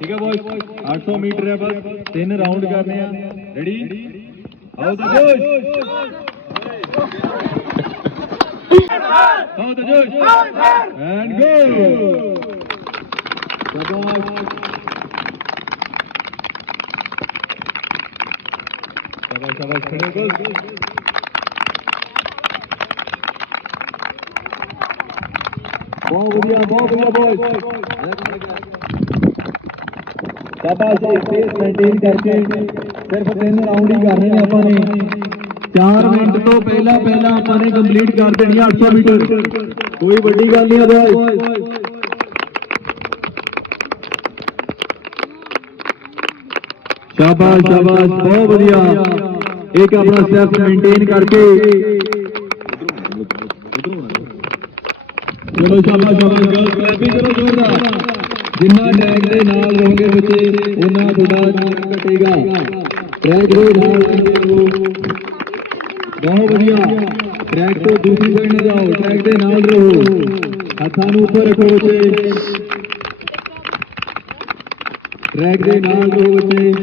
ਠੀਕ ਹੈ ਬॉयਜ਼ 800 ਮੀਟਰ ਹੈ ਬਸ। ਤਿੰਨ ਰਾਉਂਡ ਕਰਨੇ ਆ। ਰੈਡੀ ਆਓ ਤਾਂ ਜੋਸ਼। ਆਓ ਤਾਂ ਜੋਸ਼। ਐਂਡ ਗੋ ਸ਼ਾਬਾਸ਼ ਸ਼ਾਬਾਸ਼ ਸ਼ਾਬਾਸ਼, ਖੜੇ ਹੋ ਗੋ ਬਹੁਤ ਵਧੀਆ ਬਹੁਤ ਵਧੀਆ ਬॉयਜ਼ ਸ਼ਾਬਾਸ਼ ਜੀ ਮੇਨਟੇਨ ਕਰਕੇ ਸਿਰਫ ਤਿੰਨ ਰਾਉਂਡ ਹੀ ਕਰਨੇ ਨੇ ਆਪਾਂ ਨੇ। 4 ਮਿੰਟ ਤੋਂ ਪਹਿਲਾਂ ਪਹਿਲਾਂ ਆਪਾਂ ਨੇ ਕੰਪਲੀਟ ਕਰ ਦੇਣੀ 800 ਮੀਟਰ। ਕੋਈ ਵੱਡੀ ਗੱਲ ਨਹੀਂ ਆ ਬॉयਜ਼ ਸ਼ਾਬਾਸ਼ ਸ਼ਾਬਾਸ਼, ਬਹੁਤ ਵਧੀਆ। ਇੱਕ ਆਪਣਾ ਸਟੈਪ ਮੇਨਟੇਨ ਕਰਕੇ। ਚਲੋ, ਸ਼ਾਬਾਸ਼ ਸ਼ਾਬਾਸ਼ ਗਰਲ ਕਲੈਪਿੰਗ ਕਰੋ, ਜ਼ੋਰਦਾਰ। ਜਿੰਨਾ ਟਰੈਕ ਦੇ ਨਾਲ ਰਹੋਗੇ ਬੱਚੇ, ਉਹਨਾਂ ਤੁਹਾਡਾ ਟਾਈਮ ਘਟੇਗਾ ਟਰੈਕ ਦੇ ਨਾਲ ਰਹੋ ਬਹੁਤ ਵਧੀਆ। ਟਰੈਕ ਤੋਂ ਦੂਸਰੀ ਸਾਈਡ ਨਾ ਜਾਓ। ਟਰੈਕ ਦੇ ਨਾਲ ਰਹੋ। ਹੱਥਾਂ ਨੂੰ ਉੱਪਰ ਰੱਖੋ ਬੱਚੇ। ਟਰੈਕ ਦੇ ਨਾਲ ਰਹੋ ਬੱਚੇ।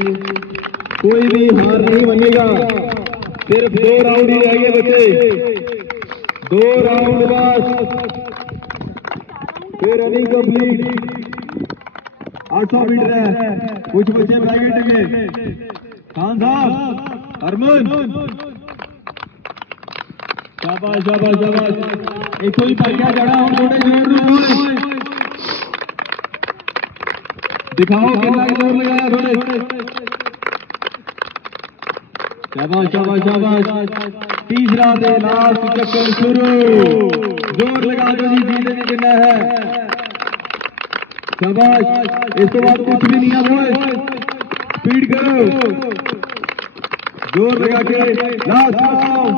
ਕੋਈ ਵੀ ਹਾਰ ਨਹੀਂ ਮੰਨੇਗਾ। ਸਿਰਫ ਦੋ ਰਾਊਂਡ ਹੀ ਰਹਿ ਬੱਚੇ। ਦੋ ਰਾਊਂਡ ਬਾਅਦ ਫਿਰ ਰਨਿੰਗ ਕੰਪਲੀਟ 800 मीटर है कुछ बच्चे प्राइवेट में खान साहब हरमन शाबाश शाबाश शाबाश एक ही पाइया जड़ा हम थोड़े जोर नु बोले दिखाओ कितना जोर लगाया थोड़े शाबाश शाबाश शाबाश तीसरा दे लास्ट चक्कर शुरू जोर लगा दो जी जीते जी कितना है ਸ਼ਾਬਾਸ਼। ਇਸ ਤੋਂ ਬਾਅਦ ਕੁਝ ਵੀ ਨਹੀਂ ਆ ਬੋਏ ਸਪੀਡ ਕਰੋ। ਜ਼ੋਰ ਲਗਾ ਕੇ। ਲਾਸਟ ਆਓ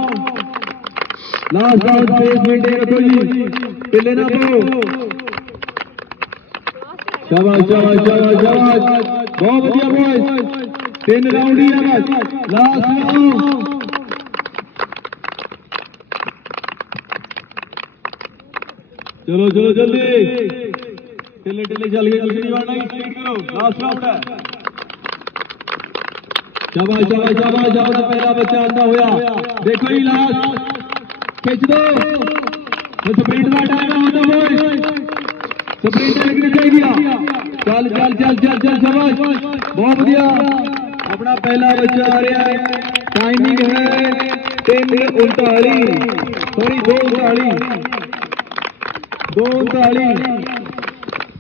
ਲਾਸਟ ਆਓ ਪੇਸ ਮੇਂਟੇਨ ਰੱਖੋ ਜੀ। ਢਿੱਲੇ ਨਾ ਪਓ। ਸ਼ਾਬਾਸ਼ ਸ਼ਾਬਾਸ਼ ਸ਼ਾਬਾਸ਼ ਸ਼ਾਬਾਸ਼। ਬਹੁਤ ਵਧੀਆ ਬੋਏ ਤਿੰਨ ਰਾਉਂਡ ਹੀ ਆ ਬਸ। ਲਾਸਟ ਆਓ ਚਲੋ ਚਲੋ, ਜਲਦੀ। ਢਿੱਲੇ ਢਿੱਲੇ ਚੱਲੀਏ ਕੁਝ ਨਹੀਂ ਵੜਨਾ ਸਪੀਡ ਕਰੋ ਲਾਸਟ ਰਾਊਂਡ ਹੈ। ਸ਼ਾਬਾਸ਼ ਸ਼ਾਬਾਸ਼ ਸ਼ਾਬਾਸ਼ ਸ਼ਾਬਾਸ਼ ਪਹਿਲਾ ਬੱਚਾ ਆਂਦਾ ਹੋਇਆ। ਦੇਖੋ ਜੀ ਲਾਸਟ ਖਿੱਚ ਦੋ। ਸਪ੍ਰਿੰਟ ਦਾ ਟਾਈਮ ਆਉਂਦਾ ਹੋਏ ਸਪ੍ਰਿੰਟ ਲੱਗਣੀ ਚਾਹੀਦੀ ਆ। ਚੱਲ ਚੱਲ ਚੱਲ ਚੱਲ ਚੱਲ ਸ਼ਾਬਾਸ਼। ਬਹੁਤ ਵਧੀਆ। ਆਪਣਾ ਪਹਿਲਾ ਬੱਚਾ ਆ ਰਿਹਾ ਹੈ ਟਾਈਮਿੰਗ ਹੈ 3:39 ਸੌਰੀ 2:39 2:39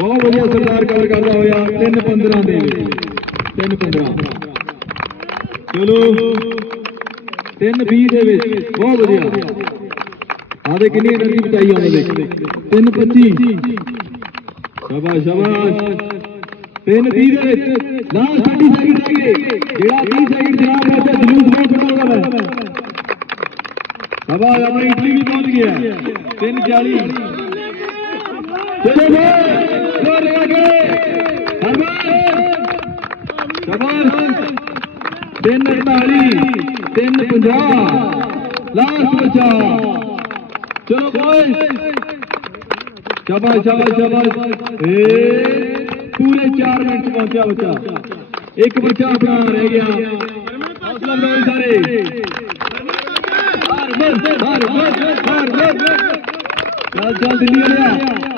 ਬਹੁਤ ਵਧੀਆ ਸਰਦਾਰ ਕਵਰ ਕਰਦਾ ਹੋਇਆ 3-15 ਦੇ। ਵਿੱਚ 3-15 ਚਲੋ। 3-20 ਦੇ ਵਿੱਚ, ਬਹੁਤ ਵਧੀਆ। ਆਦੇ ਕਿੰਨੀ એનર્ਜੀ ਬਚਾਈ ਆਉਂਦੇ ਦੇਖ। 3-25 ਸ਼ਾਬਾਸ਼ ਸ਼ਾਬਾਸ਼। ਦੇ ਵਿੱਚ ਲਾਸਟ 30 ਸੈਕਿੰਡ ਰਹਿ ਗਏ ਜਿਹੜਾ 30 ਸੈਕਿੰਡ ਜਨਾਬ ਦਾ ਜਲੂਸ ਬਹੁਤ ਬੜਾ ਹੋ। ਰਿਹਾ ਸ਼ਾਬਾਸ਼, ਆਪਣੀ ਇਟਲੀ ਵੀ ਪਹੁੰਚ ਗਿਆ। 3-40 ਚਲੋ। ਭਾਈ चार ਚੱਲ ਚੱਲ ਦਿੱਲੀ ਵਾਲਿਆ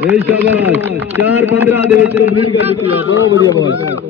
ਇਹ ਸ਼ਾਬਾਸ਼। 4 15 ਦੇ ਵਿੱਚ ਕੰਪਲੀਟ ਕਰ ਦਿੱਤੀ ਹੈ ਬਹੁਤ ਵਧੀਆ ਬਾਤ